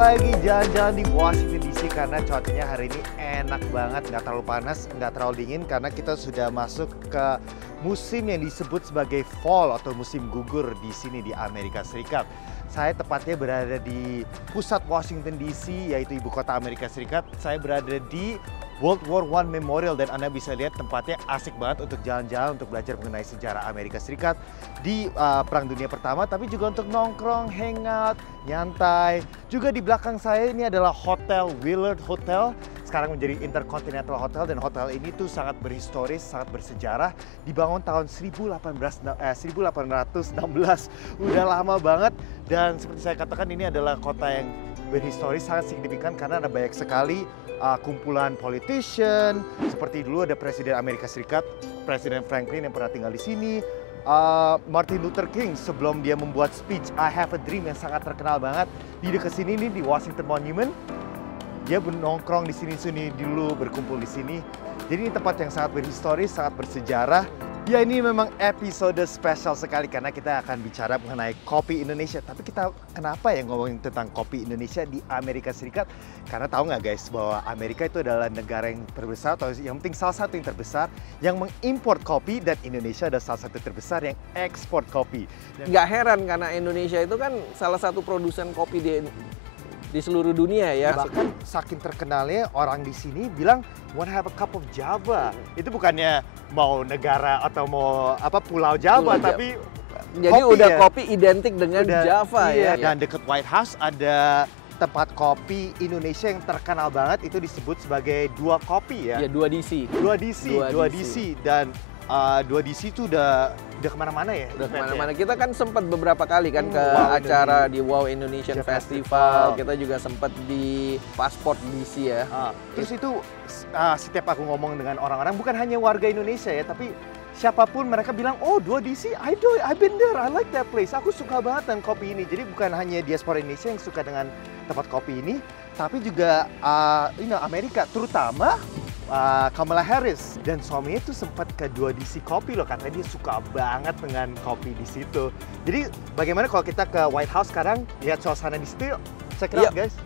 lagi jalan-jalan di Washington DC karena cuacanya hari ini enak banget, nggak terlalu panas, nggak terlalu dingin karena kita sudah masuk ke musim yang disebut sebagai fall atau musim gugur di sini di Amerika Serikat. Saya tepatnya berada di pusat Washington DC, yaitu ibu kota Amerika Serikat. Saya berada di World War I Memorial dan Anda bisa lihat tempatnya asik banget untuk jalan-jalan, untuk belajar mengenai sejarah Amerika Serikat di Perang Dunia Pertama, tapi juga untuk nongkrong, hangout, nyantai. Juga di belakang saya ini adalah Hotel Willard Hotel, sekarang menjadi Intercontinental Hotel, dan hotel ini tuh sangat berhistoris, sangat bersejarah. Dibangun tahun 1816, udah lama banget. Dan seperti saya katakan, ini adalah kota yang berhistoris, sangat signifikan karena ada banyak sekali kumpulan politician. Seperti dulu ada Presiden Amerika Serikat, Presiden Franklin yang pernah tinggal di sini. Martin Luther King sebelum dia membuat speech I Have a Dream yang sangat terkenal banget di dekat sini nih di Washington Monument. Dia nongkrong di sini dulu, berkumpul di sini. Jadi ini tempat yang sangat berhistoris, sangat bersejarah. Ya, ini memang episode spesial sekali karena kita akan bicara mengenai kopi Indonesia. Tapi kita kenapa ya ngomongin tentang kopi Indonesia di Amerika Serikat? Karena tahu nggak guys bahwa Amerika itu adalah negara yang terbesar, atau yang penting salah satu yang terbesar yang mengimpor kopi, dan Indonesia adalah salah satu terbesar yang ekspor kopi. Nggak heran karena Indonesia itu kan salah satu produsen kopi di seluruh dunia ya. Bahkan saking terkenalnya orang di sini bilang wanna have a cup of Java. Itu bukannya mau negara atau mau apa pulau Java, tapi jadi kopi udah ya. Kopi identik dengan Java iya, ya. Dan dekat White House ada tempat kopi Indonesia yang terkenal banget, itu disebut sebagai Dua Kopi ya. Ya, 2DC. 2DC. Dan 2DC itu udah kemana-mana ya? Udah kemana-mana. Kita kan sempat beberapa kali kan ke Wow acara di Wow Indonesian Festival. Festival. Kita juga sempat di Passport DC ya. Terus itu setiap aku ngomong dengan orang-orang, bukan hanya warga Indonesia ya, tapi siapapun mereka bilang, oh 2DC, I've been there, I like that place. Aku suka banget dengan kopi ini. Jadi bukan hanya diaspora Indonesia yang suka dengan tempat kopi ini, tapi juga Amerika, terutama Kamala Harris dan suaminya itu sempat ke 2DC Kopi loh, katanya dia suka banget dengan kopi di situ. Jadi bagaimana kalau kita ke White House sekarang, lihat suasana di situ yuk. Check it out guys.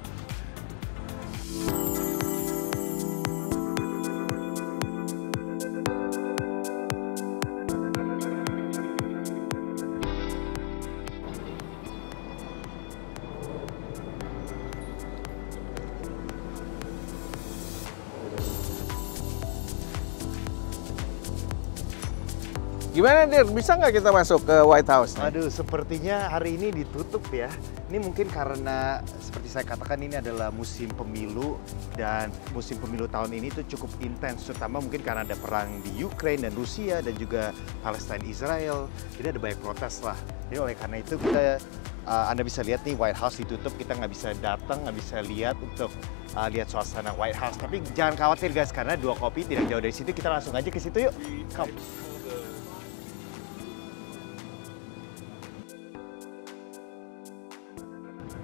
Gimana Dir, bisa nggak kita masuk ke White House? Aduh, sepertinya hari ini ditutup ya. Ini mungkin karena seperti saya katakan ini adalah musim pemilu, dan musim pemilu tahun ini tuh cukup intens, terutama mungkin karena ada perang di Ukraina dan Rusia dan juga Palestina Israel. Jadi ada banyak protes lah. Jadi oleh karena itu kita Anda bisa lihat nih White House ditutup, kita nggak bisa datang, nggak bisa lihat untuk lihat suasana White House. Tapi jangan khawatir guys, karena Dua Kopi tidak jauh dari situ. Kita langsung aja ke situ yuk. Come.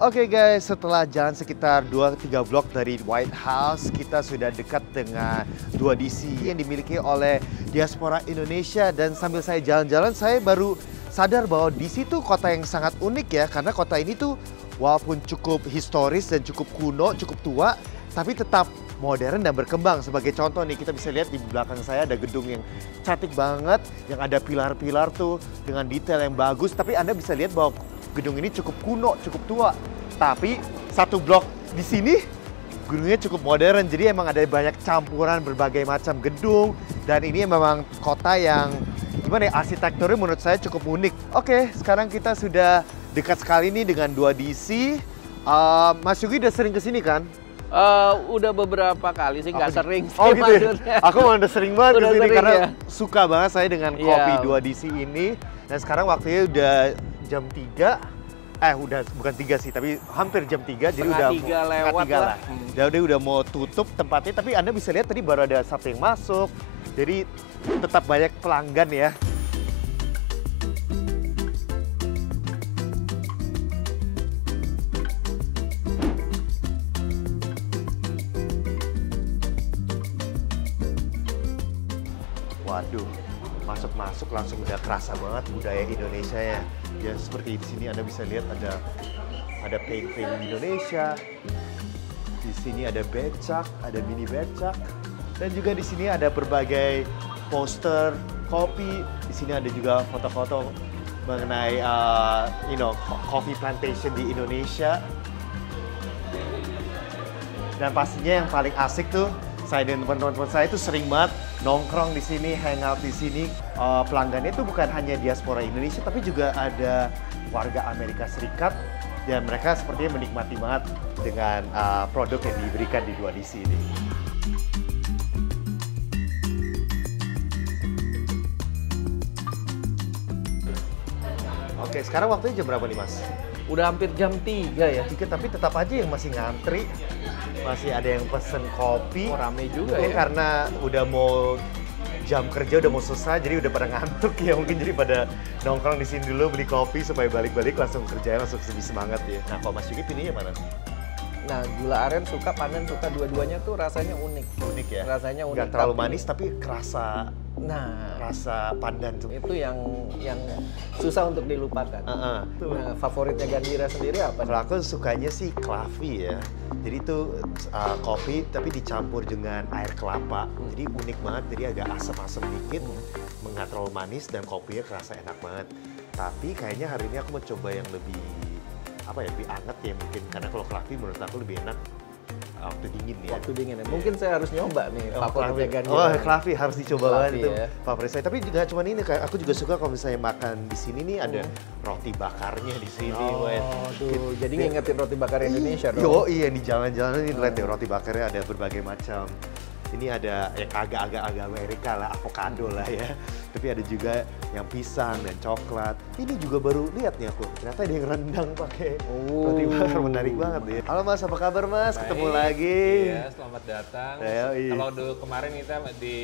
Oke guys, setelah jalan sekitar 2-3 blok dari White House, kita sudah dekat dengan 2DC yang dimiliki oleh diaspora Indonesia. Dan sambil saya jalan-jalan, saya baru sadar bahwa DC itu kota yang sangat unik ya. Karena kota ini tuh walaupun cukup historis dan cukup kuno, cukup tua, tapi tetap modern dan berkembang. Sebagai contoh nih, kita bisa lihat di belakang saya ada gedung yang cantik banget, yang ada pilar-pilar tuh dengan detail yang bagus. Tapi Anda bisa lihat bahwa gedung ini cukup kuno, cukup tua. Tapi satu blok di sini gedungnya cukup modern. Jadi emang ada banyak campuran berbagai macam gedung. Dan ini memang kota yang gimana ya, arsitekturnya menurut saya cukup unik. Oke, sekarang kita sudah dekat sekali nih dengan 2DC. Mas Yugi udah sering kesini kan? Udah beberapa kali sih, nggak sering sih. Oh gitu ya? Aku udah sering banget kesini karena ya. suka banget saya dengan kopi 2DC ini. Dan sekarang waktunya udah jam 3. Bukan 3 sih, tapi hampir jam 3. Jadi udah 3 lewat lah. Jadi udah mau tutup tempatnya, tapi Anda bisa lihat tadi baru ada satu yang masuk. Jadi tetap banyak pelanggan ya. Waduh, masuk-masuk langsung udah kerasa banget budaya Indonesia ya. Ya seperti di sini Anda bisa lihat ada ada paint-paint Indonesia. Di sini ada becak, ada mini becak. Dan juga di sini ada berbagai poster kopi. Di sini ada juga foto-foto mengenai coffee plantation di Indonesia. Dan pastinya yang paling asik tuh, saya dan teman-teman saya itu sering banget nongkrong di sini, hangout di sini. Pelanggannya itu bukan hanya diaspora Indonesia, tapi juga ada warga Amerika Serikat. Dan mereka sepertinya menikmati banget dengan produk yang diberikan di 2DC ini. Oke, sekarang waktunya jam berapa nih, Mas? Udah hampir jam 3 ya. Tapi tetap aja yang masih ngantri. Masih ada yang pesen kopi. Oh, rame juga Mungkin ya. karena udah mau jam kerja udah mau selesai, jadi udah pada ngantuk ya. Mungkin jadi pada nongkrong di sini dulu beli kopi supaya balik-balik langsung kerjanya langsung lebih semangat ya. Nah, kalau Mas Yuki pilihnya mana? Nah, gula aren suka, pandan suka, dua-duanya tuh rasanya unik. Unik ya? Rasanya unik. Nggak terlalu tapi- manis tapi kerasa rasa pandan tuh. itu yang susah untuk dilupakan. Tuh. Nah, favoritnya Gandhira sendiri apa? Kalau aku sukanya sih Claffy ya. Jadi itu kopi tapi dicampur dengan air kelapa. Jadi unik banget, jadi agak asam-asam dikit, nggak terlalu manis dan kopinya kerasa enak banget. Tapi kayaknya hari ini aku mau coba yang lebih lebih anget ya mungkin, karena kalau Claffy menurut aku lebih enak waktu dingin ya. Waktu dingin ya. Mungkin saya harus nyoba nih favoritnya Gandhira. Oh, Claffy harus dicoba banget itu ya. favorit saya. Tapi juga cuma ini, kayak aku juga suka kalau misalnya makan di sini nih ada roti bakarnya di sini. Tuh, jadi ngingetin roti bakar Indonesia dong. Yo, iya di jalan-jalan ini lihat deh roti bakarnya ada berbagai macam. Ini ada yang agak Amerika lah, avocado lah ya. Tapi ada juga yang pisang dan coklat. Ini juga baru lihat nih aku, ternyata ada yang rendang pakai roti bakar, menarik banget ya. Halo Mas, apa kabar Mas? Baik. Ketemu lagi. Iya, selamat datang. Iya. Kalau dulu kemarin kita di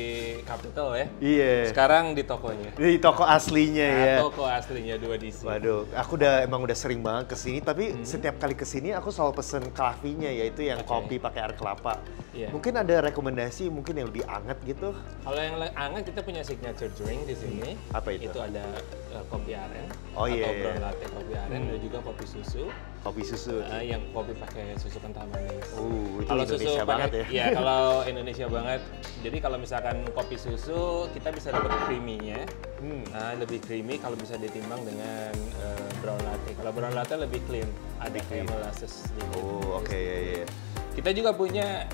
Capital ya. Iya. Sekarang di tokonya. Di toko aslinya ya. Toko aslinya 2DC. Waduh, aku emang udah sering banget kesini, tapi setiap kali kesini aku selalu pesen Claffy-nya, yaitu yang kopi pakai air kelapa. Iya. Mungkin ada rekomendasi mungkin yang lebih anget gitu? Kalau yang hangat kita punya signature drink di sini. Apa itu? Itu ada kopi aren Oh, atau iya, brown iya. latte kopi aren dan juga kopi susu. Kopi susu. Yang kopi pakai susu kental manis. Itu Kalau Indonesia susu banget pakai, ya. kalau Indonesia banget. Jadi kalau misalkan kopi susu kita bisa dapat creamy-nya. Lebih creamy kalau bisa ditimbang dengan brown latte. Kalau brown latte lebih clean, ada kayak molasses sedikit. Oh, oke, iya. Kita juga punya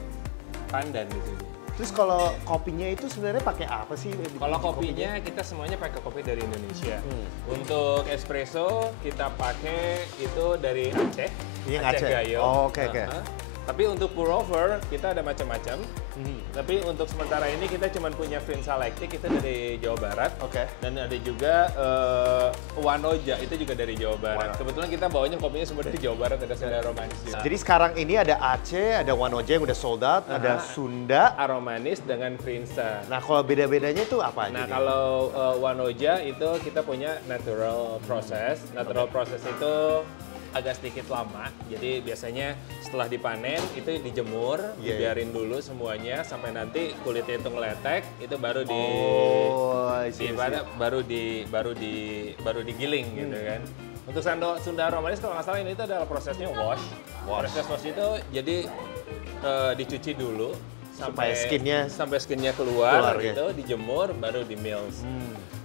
pandan di sini. Terus kalau kopinya itu sebenarnya pakai apa sih? Kalau kopinya kita semuanya pakai kopi dari Indonesia. Untuk espresso kita pakai itu dari Aceh. Iya, Aceh. Gayo. Oh, oke. Tapi untuk pour over kita ada macam-macam. Tapi untuk sementara ini kita cuma punya Vinsa Lactic itu dari Jawa Barat. Oke. Dan ada juga Wanoja itu juga dari Jawa Barat. Kebetulan kita bawanya kopinya semua dari Jawa Barat, ada Sunda Aromanis juga. Jadi sekarang ini ada Aceh, ada Wanoja yang udah sold out, ada Sunda. Aromanis dengan Vinsa. Nah, kalau beda-bedanya itu apa aja? Nah, nih? kalau Wanoja itu kita punya natural process. Natural process itu agak sedikit lama. Jadi biasanya setelah dipanen itu dijemur, dibiarin dulu semuanya sampai nanti kulitnya itu ngeletek, itu baru baru digiling gitu kan. Untuk Sunda Aromanis kalau nggak salah ini itu adalah prosesnya wash. Proses wash itu jadi dicuci dulu Supaya sampai skinnya keluar ya. gitu, dijemur baru di mills.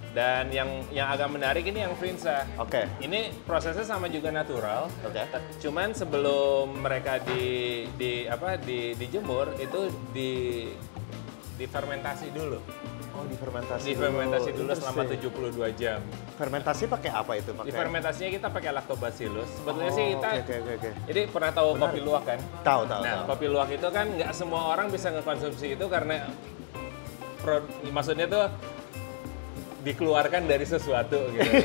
Dan yang agak menarik ini yang Vinsa. Oke. Ini prosesnya sama juga natural. Oke. Cuman sebelum mereka dijemur itu difermentasi dulu. Oh, difermentasi. Difermentasi dulu selama Interesting. 72 jam. Fermentasi pakai apa itu? Pakai Difermentasinya kita pakai lactobacillus. Sebetulnya sih kita Oke. Jadi pernah tahu kopi luwak kan? Tahu. Nah, kopi luwak itu kan nggak semua orang bisa ngekonsumsi itu karena maksudnya tuh dikeluarkan dari sesuatu gitu.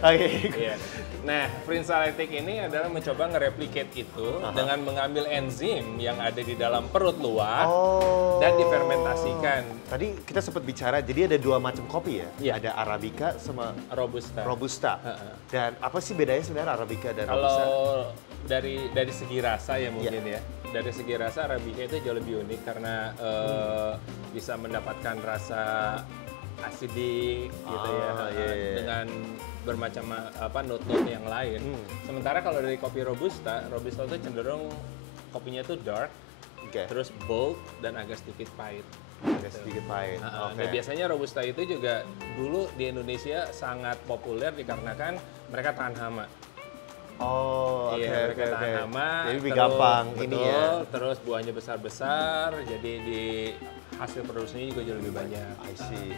Oke. Iya. Nah, Vinsa Lactic ini adalah mencoba nge-replicate itu dengan mengambil enzim yang ada di dalam perut luwak dan difermentasikan. Tadi kita sempat bicara, jadi ada dua macam kopi ya? Iya. Ada Arabica sama Robusta. Robusta. Dan apa sih bedanya sebenarnya Arabica dan Kalau Robusta? dari segi rasa ya mungkin ya. Dari segi rasa Arabica itu jauh lebih unik karena bisa mendapatkan rasa acidic gitu ya, iya. dengan bermacam note-note yang lain. Sementara kalau dari kopi robusta itu cenderung kopinya tuh dark, terus bold dan agak sedikit pahit. Sedikit pahit. Dan biasanya robusta itu juga dulu di Indonesia sangat populer dikarenakan mereka tahan hama. Oh, mereka tahan hama. Jadi lebih gampang ini ya. Terus buahnya besar-besar, jadi di hasil produksinya juga jauh lebih banyak. I see.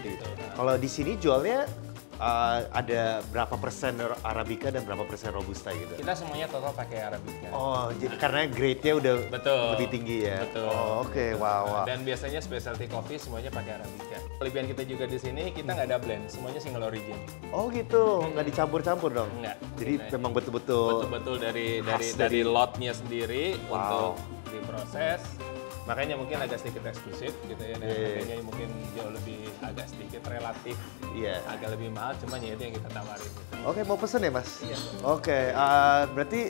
Kalau di sini jualnya ada berapa persen Arabica dan berapa persen Robusta gitu? Kita semuanya total pakai Arabica. Oh, jadi karena grade-nya udah lebih tinggi ya? Betul. Oh, oke. Wow. Dan biasanya specialty coffee semuanya pakai Arabica. Kelebihan kita juga di sini, kita nggak ada blend, semuanya single origin. Oh gitu, nggak dicampur-campur dong? Nggak. Jadi memang betul-betul dari lotnya sendiri untuk diproses. Makanya mungkin agak sedikit eksklusif gitu ya, dan harganya mungkin jauh lebih agak sedikit relatif, agak lebih mahal, cuman ya itu yang kita tawarin. Gitu. Oke, mau pesen ya Mas? Iya. Oke, berarti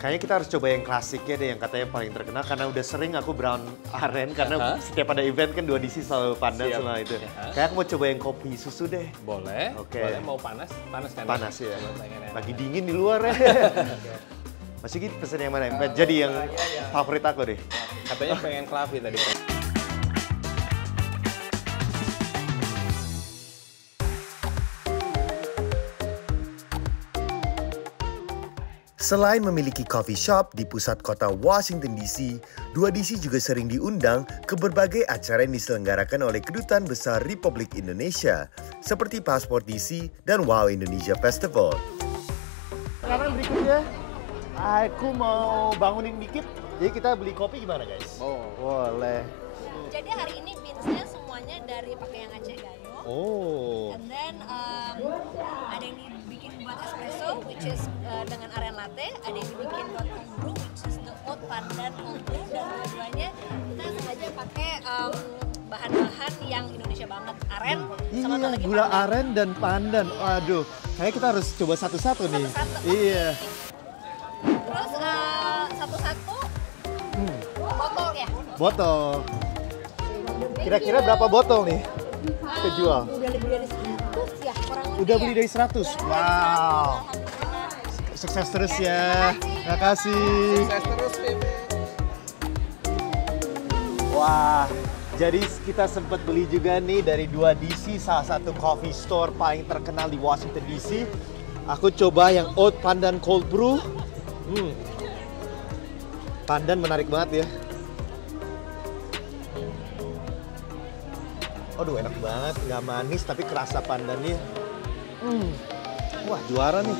kayaknya kita harus coba yang klasiknya deh, yang katanya paling terkenal, karena udah sering aku brown aren, karena setiap ada event kan 2DC selalu pandan sama itu. Kayak aku mau coba yang kopi susu deh. Boleh, boleh. Mau panas? Panas kan? Panas ya. Lagi dingin di luar ya. Mas Sigit pesen yang mana? Jadi yang favorit aku deh. Katanya pengen Clavi tadi. Selain memiliki coffee shop di pusat kota Washington DC, 2DC juga sering diundang ke berbagai acara yang diselenggarakan oleh Kedutaan Besar Republik Indonesia, seperti Pasport DC dan Wow Indonesia Festival. Sekarang berikutnya, aku mau bangunin dikit. Jadi kita beli kopi gimana guys? Boleh. Jadi hari ini beansnya semuanya dari pakai yang Aceh Gayo. Oh. And then ada yang dibikin buat espresso, which is dengan aren latte. Ada yang dibikin buat cold brew, which is the oat pandan cold brew. Dan dua-duanya kita sengaja pakai bahan-bahan yang Indonesia banget. Aren sama lagi gula pandan. aren dan pandan. Waduh, kayaknya kita harus coba satu-satu nih. Iya. Terus satu-satu botol ya. Botol. Kira-kira berapa botol nih kita jual? Udah lebih dari 100 ya, kurang lebih. Udah beli dari 100? Wow. Sukses terus ya. Terima kasih. Sukses terus, Bebe. Wah, jadi kita sempat beli juga nih dari 2DC, salah satu coffee store paling terkenal di Washington DC. Aku coba yang oat pandan cold brew. Pandan menarik banget ya. Aduh, enak banget, nggak manis tapi kerasa pandannya. Wah, juara nih.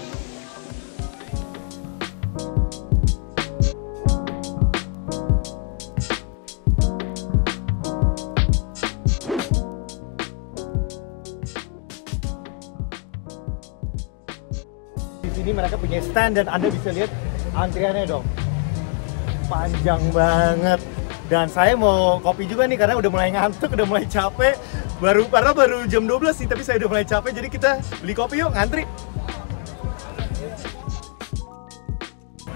Di sini mereka punya stand dan Anda bisa lihat antriannya dong. Panjang banget. Dan saya mau kopi juga nih karena udah mulai ngantuk, udah mulai capek. Baru jam 12 sih, tapi saya udah mulai capek. Jadi kita beli kopi yuk, ngantri.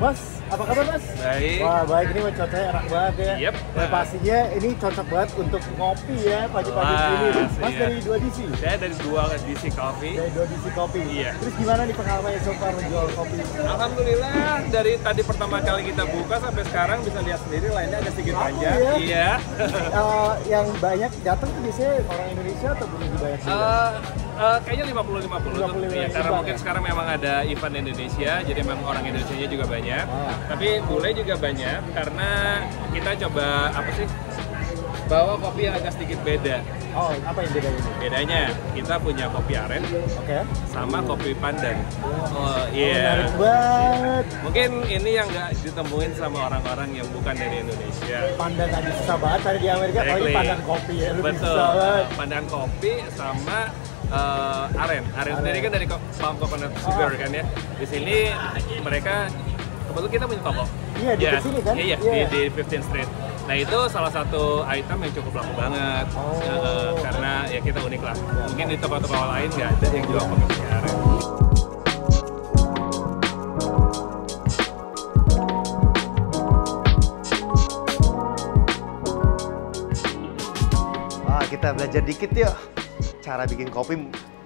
Mas, apa kabar Mas? Baik. Wah baik, ini cuacanya enak banget ya. Yep. Pastinya ini cocok banget untuk ngopi ya pagi-pagi ini. Mas iya. dari 2DC? Saya dari 2DC Coffee. Dari 2DC Kopi? Iya. Terus gimana nih pengalamannya so far menjual kopi? Alhamdulillah, dari tadi pertama kali kita buka sampai sekarang bisa lihat sendiri lainnya agak sedikit panjang. ya? Iya. Yang banyak datang tuh biasanya orang Indonesia atau lebih banyak sih? Kayaknya 50-50 tuh. Iya, karena mungkin sekarang memang ada event Indonesia, jadi memang orang Indonesia juga banyak. Tapi bule juga banyak karena kita coba bawa kopi yang agak sedikit beda. Oh, apa yang bedanya? Bedanya kita punya kopi aren sama kopi pandan. Menarik banget. Mungkin ini yang nggak ditemuin sama orang-orang yang bukan dari Indonesia. Pandan aja susah banget cari di Amerika, kalau ini pandan kopi ya. Lebih Betul. susah banget. Pandan kopi sama aren. Aren sendiri kan dari palm coconut sugar kan ya. Di sini mereka kebetulan kita punya toko. Iya, di sini kan? Iya, di 15th Street. Nah itu salah satu item yang cukup laku banget. Karena ya kita unik lah. Mungkin di toko-toko lain nggak ada yang jual kopi aren. Wah, kita belajar dikit yuk. cara bikin kopi.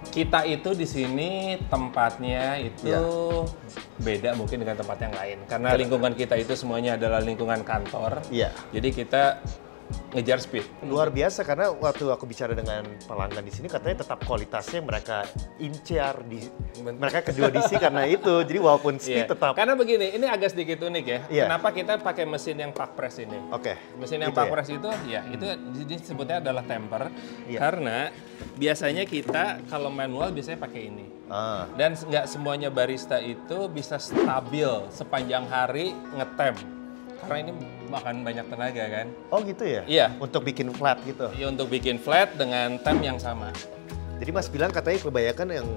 Kita itu di sini tempatnya itu beda mungkin dengan tempat yang lain. Karena lingkungan kita itu semuanya adalah lingkungan kantor. Iya. Jadi kita ngejar speed. Luar biasa karena waktu aku bicara dengan pelanggan di sini katanya tetap kualitasnya mereka incar di mereka kedua DC karena itu. Jadi walaupun speed tetap. Karena begini, ini agak sedikit unik ya. Iya. Kenapa kita pakai mesin yang Pak Press ini? Oke. Mesin yang Itu Pak ya? Press itu ya itu disebutnya adalah temper. Iya. Karena biasanya kita kalau manual biasanya pakai ini. Dan nggak semuanya barista itu bisa stabil sepanjang hari ngetem. Karena ini makan banyak tenaga kan. Oh gitu ya? Iya. Untuk bikin flat gitu. Iya, untuk bikin flat dengan tem yang sama. Jadi Mas bilang katanya kebanyakan yang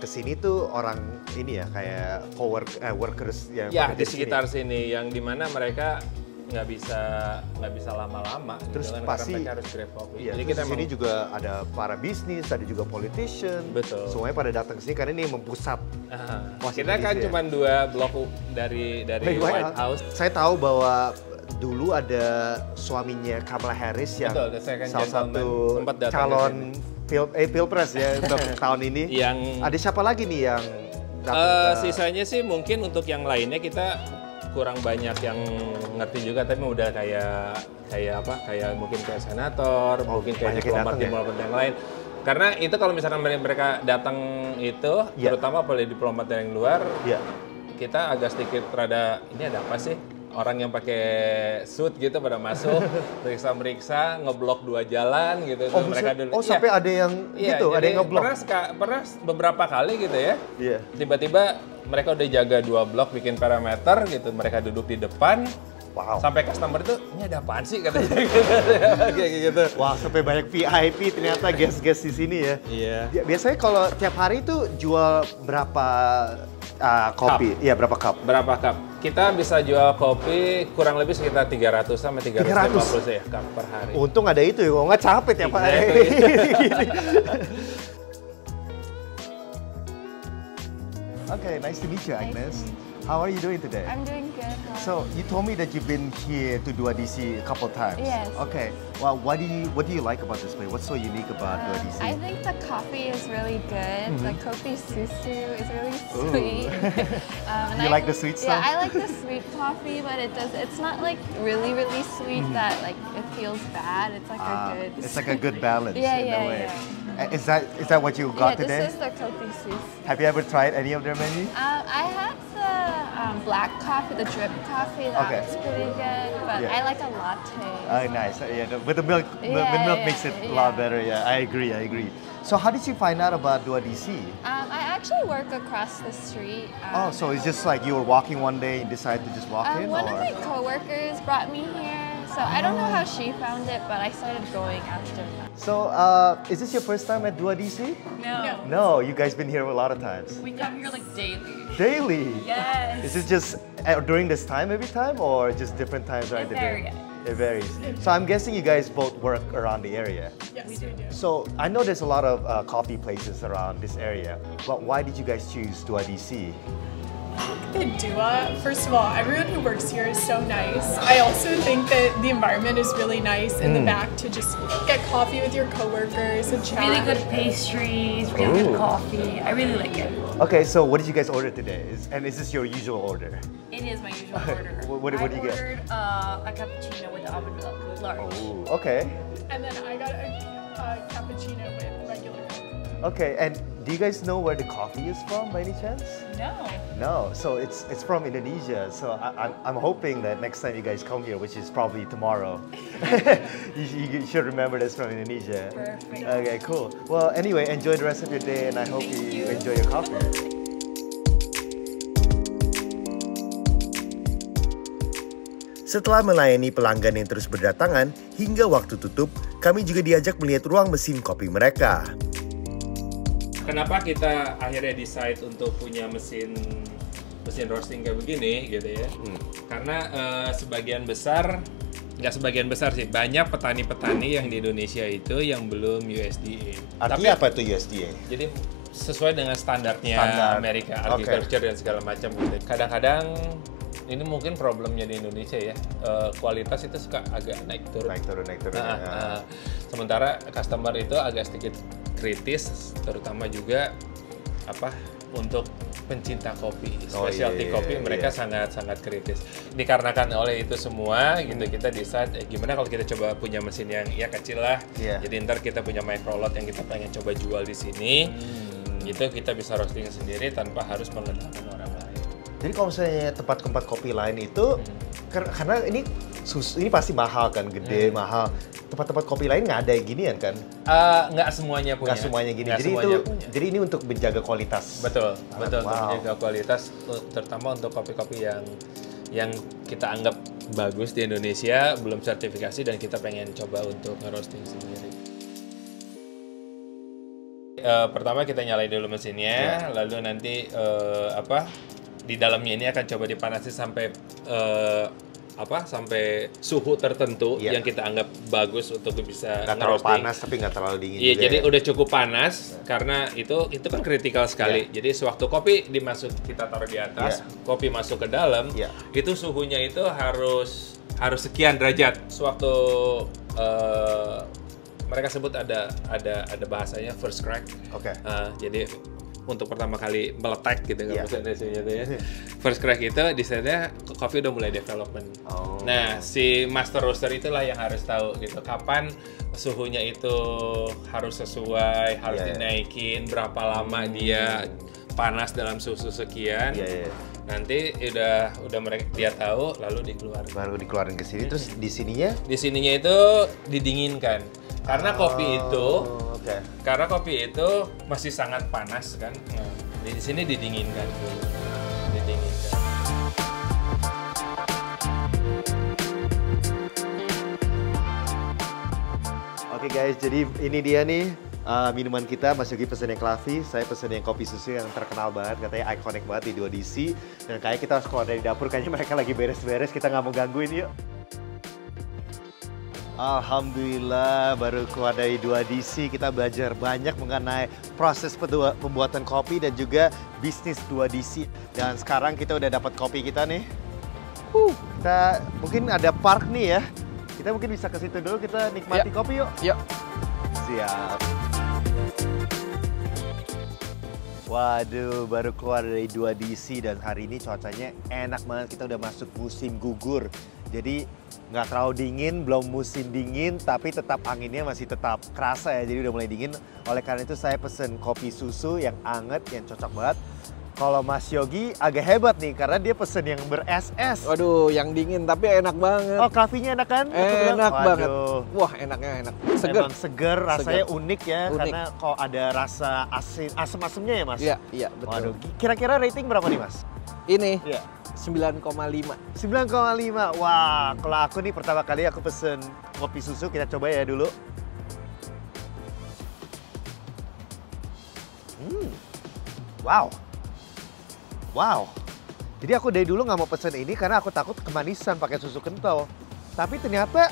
kesini tuh orang ini ya kayak workers yang Ya bekerja di sini. sekitar sini yang dimana mereka nggak bisa lama-lama. Terus gitu kan, pasti karena mereka harus grab coffee. Iya, Jadi terus kita di sini emang- juga ada para bisnis, ada juga politician. Betul. Semuanya pada datang ke sini karena ini mempusat. Kita kan DC ya? cuma 2 blok dari White House. Saya tahu bahwa dulu ada suaminya Kamala Harris yang Betul, the second salah gentleman. satu Sempat datang ke calon pilpres ya untuk tahun ini. Yang Ada siapa lagi nih yang datang ke- sisanya sih mungkin untuk yang lainnya kita kurang banyak yang ngerti juga, tapi udah kayak mungkin kayak senator, mungkin kayak banyak yang datang ya? diplomat yang lain. Karena itu kalau misalkan mereka datang itu, Iya. terutama apalagi diplomat dari luar, Iya. kita agak sedikit rada ini ada apa sih? Orang yang pakai suit gitu pada masuk, meriksa-meriksa, ngeblok 2 jalan gitu. Oh, tuh mereka bisa- dulu. oh, Iya. sampai ada yang Iya, gitu, ada jadi yang ngeblok. Pernah beberapa kali gitu ya. Iya. Tiba-tiba mereka udah jaga 2 blok bikin parameter gitu, mereka duduk di depan. Wow. Sampai customer itu, ini ada apaan sih katanya kayak gitu. Wah, sampai banyak VIP ternyata guest-guest di sini ya. Iya. Biasanya kalau tiap hari itu jual berapa kopi? Iya, berapa cup? Berapa cup? Kita bisa jual kopi kurang lebih sekitar 300 sampai 350 ya cup per hari. Untung ada itu ya, kalau nggak capek tiap hari. Exactly. Okay, nice to meet you, Agnes. How are you doing today? I'm doing good. So you told me that you've been here to Dua DC a couple times. Yes. Okay. Well, what do you like about this place? What's so unique about Dua DC? I think the coffee is really good. The kopi susu is really Ooh. sweet. You like the sweet stuff? Yeah, I like the sweet coffee, but it's not like really sweet that like it feels bad. It's like a good. It's like a good balance Yeah, in yeah, a way. yeah. Is that what you got yeah, today? this is the kopi susu. Have you ever tried any of their menu? I had the black coffee, the drip coffee. That Okay. was pretty good, but Yeah. I like a latte. Oh, nice. Yeah, with the milk, Yeah, the milk yeah, makes it a lot yeah. better. Yeah, I agree. So how did you find out about Dua DC? I actually work across the street. Oh, so it's just like you were walking one day and decided to just walk in? One of or? my coworkers brought me here, so I don't know how she found it, but I started going after that. So, is this your first time at Dua DC? No. No, you guys been here a lot of times. We come here like daily. Daily? Yes. Is it just during this time every time or just different times throughout the day? varies. It varies. So I'm guessing you guys both work around the area. Yes, we do. So I know there's a lot of coffee places around this area, but why did you guys choose Dua DC? The Dua, first of all, everyone who works here is so nice. I also think that the environment is really nice in the back to just get coffee with your coworkers and chat. Really good pastries, really Ooh. good coffee. I really like it. Okay, so what did you guys order today? And is this your usual order? It is my usual order. What did you get? I ordered a cappuccino with almond milk, large. Ooh, okay. And then I got a cappuccino with regular Coke. Okay, and do you guys know where the coffee is from by any chance? No. No, so it's from Indonesia. So I'm hoping that next time you guys come here, which is probably tomorrow, you should remember this from Indonesia. Perfect. Okay, cool. Well, anyway, enjoy the rest of your day, and I hope you enjoy your coffee. Setelah melayani pelanggan yang terus berdatangan, hingga waktu tutup, kami juga diajak melihat ruang mesin kopi mereka. Kenapa kita akhirnya decide untuk punya mesin roasting kayak begini gitu ya? Karena sebagian besar, nggak sebagian besar sih, banyak petani-petani yang di Indonesia itu yang belum USDA. Artinya apa itu USDA? Jadi sesuai dengan standarnya Standar. Amerika, Oke. agriculture dan segala macam gitu. Kadang-kadang ini mungkin problemnya di Indonesia ya, kualitas itu suka agak naik turun. Naik turun. Sementara customer itu agak sedikit kritis, terutama juga untuk pencinta kopi, Oh, specialty iya, kopi iya, mereka iya. sangat kritis. Dikarenakan oleh itu semua, gitu kita decide gimana kalau kita coba punya mesin yang ya kecil lah. Iya. Jadi ntar kita punya micro lot yang kita pengen coba jual di sini, gitu kita bisa roasting sendiri tanpa harus mengandalkan orang lain. Jadi kalau misalnya tempat-tempat kopi lain itu, karena ini pasti mahal kan, gede, mahal. Tempat-tempat kopi lain nggak ada ginian kan? Nggak semuanya punya. Nggak semuanya gini. Nggak Jadi semuanya itu, punya. jadi ini untuk menjaga kualitas. Betul, betul untuk Wow. menjaga kualitas, terutama untuk kopi-kopi yang kita anggap bagus di Indonesia, belum sertifikasi dan kita pengen coba untuk nge-roasting sendiri. Pertama kita nyalain dulu mesinnya, lalu nanti di dalamnya ini akan coba dipanasi sampai sampai suhu tertentu yang kita anggap bagus untuk bisa Nggak terlalu nge-roasting. panas tapi nggak terlalu dingin Iya, juga jadi ya. udah cukup panas karena itu kan kritikal sekali. Jadi sewaktu kopi kita taruh di atas, kopi masuk ke dalam, itu suhunya itu harus sekian derajat. Sewaktu mereka sebut ada bahasanya first crack. Oke. Jadi untuk pertama kali meletek gitu kan bahasa Indonesianya itu ya. First crack itu di saatnya kopi udah mulai development. Nah, si master roaster itulah yang harus tahu gitu kapan suhunya itu harus sesuai, harus dinaikin, berapa lama dia panas dalam suhu sekian. Nanti udah mereka dia tahu lalu dikeluarin. Baru dikeluarin ke sini, terus di sininya? Di sininya itu didinginkan. Karena kopi itu masih sangat panas kan. Nah, di sini didinginkan dulu. Didinginkan. Oke guys, jadi ini dia nih minuman kita. Mas Yogi pesen yang Claffy, saya pesen yang kopi susu yang terkenal banget, katanya ikonik banget di 2DC. Dan kayaknya kita harus keluar dari dapur, kayaknya mereka lagi beres-beres, kita nggak mau gangguin, yuk. Alhamdulillah baru keluar dari 2DC, kita belajar banyak mengenai proses pembuatan kopi dan juga bisnis 2DC. Dan sekarang kita udah dapat kopi kita nih. Kita mungkin ada park nih ya. Kita mungkin bisa ke situ dulu, kita nikmati kopi yuk. Yuk. Siap. Waduh, baru keluar dari 2DC dan hari ini cuacanya enak banget. Kita udah masuk musim gugur. Jadi nggak terlalu dingin, belum musim dingin, tapi tetap anginnya masih tetap kerasa ya. Jadi udah mulai dingin. Oleh karena itu saya pesen kopi susu yang anget, yang cocok banget. Kalau Mas Yogi agak hebat nih, karena dia pesen yang ber-SS. Waduh, yang dingin tapi enak banget. Oh, Claffy-nya enak kan? Enak banget. Waduh. Wah, enaknya enak. Seger. Emang seger, rasanya unik ya, Unik. karena kok ada rasa asam-asamnya ya Mas? Iya, betul. Waduh, kira-kira rating berapa nih Mas? Ini Iya. 9,5. 9,5. Wah, kalau aku nih pertama kali aku pesen kopi susu, kita coba ya dulu. Wow. Jadi aku dari dulu nggak mau pesen ini karena aku takut kemanisan pakai susu kental. Tapi ternyata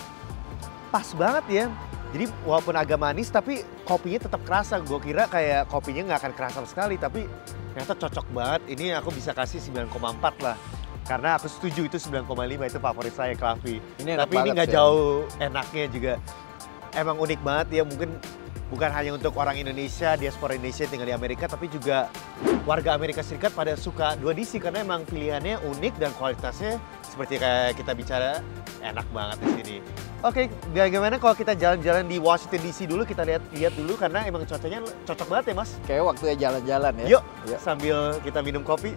pas banget ya. Jadi walaupun agak manis tapi kopinya tetap kerasa. Gue kira kayak kopinya nggak akan kerasa sekali, tapi ternyata cocok banget. Ini aku bisa kasih 9,4 lah. Karena aku setuju itu 9,5 itu favorit saya Claffy. Ini enak Tapi ini banget nggak sih. jauh enaknya juga. Emang unik banget ya, mungkin bukan hanya untuk orang Indonesia, diaspora Indonesia yang tinggal di Amerika, tapi juga warga Amerika Serikat pada suka 2DC karena emang pilihannya unik dan kualitasnya seperti kayak kita bicara enak banget di sini. Oke, bagaimana kalau kita jalan-jalan di Washington DC dulu, kita lihat dulu karena emang cuacanya cocok banget ya Mas. Kayak waktunya jalan-jalan ya. Yuk, sambil kita minum kopi.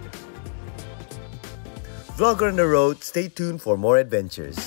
Vlogger on the road, stay tuned for more adventures.